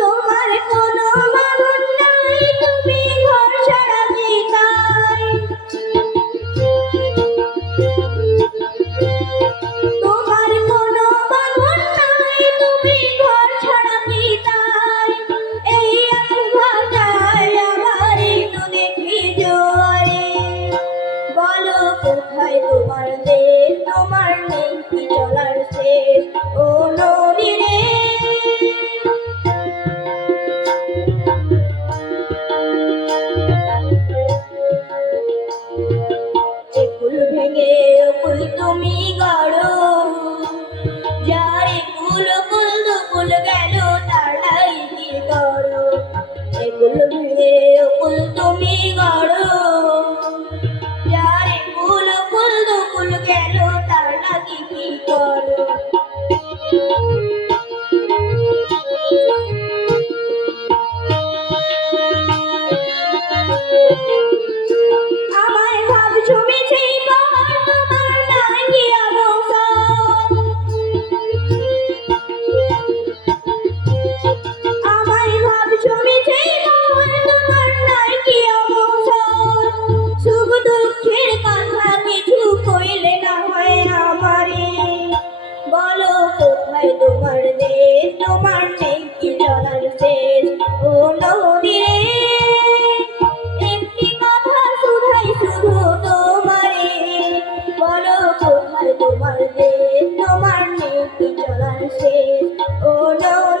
তোমার কোনো বাঁধন নাই, তুমি ঘর ছাড়া বিদায়। তোমার কোনো বাঁধন নাই, তুমি ঘর ছাড়া বিদায়। এই ভাটায় আবার একটু দেখি জোয়ারে, বলো কোথায় তোমার দেশ, তোমার নেই কি চলার শেষ ও নদী রে। একুল ভেঙে অকুল তুমি গড়ো, যার একুল কুল দুকুল গেল তারাই কি করো। একুল ভেঙে অকুল তুমি গড়ো, যার একুল কুল দুকুল গেল তার লাগি কি করো। আমায় ভাবছো মিছে পাহাড়, তোমার নাই কি অবসর। আমায় ভাবছো মিছে পাহাড়, তোমার নাই কি অবসর। সুখ দুঃখের কথা কিছু কইলে না হয় আমারে, বলো কোথায় তোমার দেশ, তোমার নেই কি চলার শেষ ও নদী রে। একটি কথা শুধাই শুধু তোমারে, বলো কোথায় তোমার দেশ, তোমার নেই কি চলার শেষ ও নদী।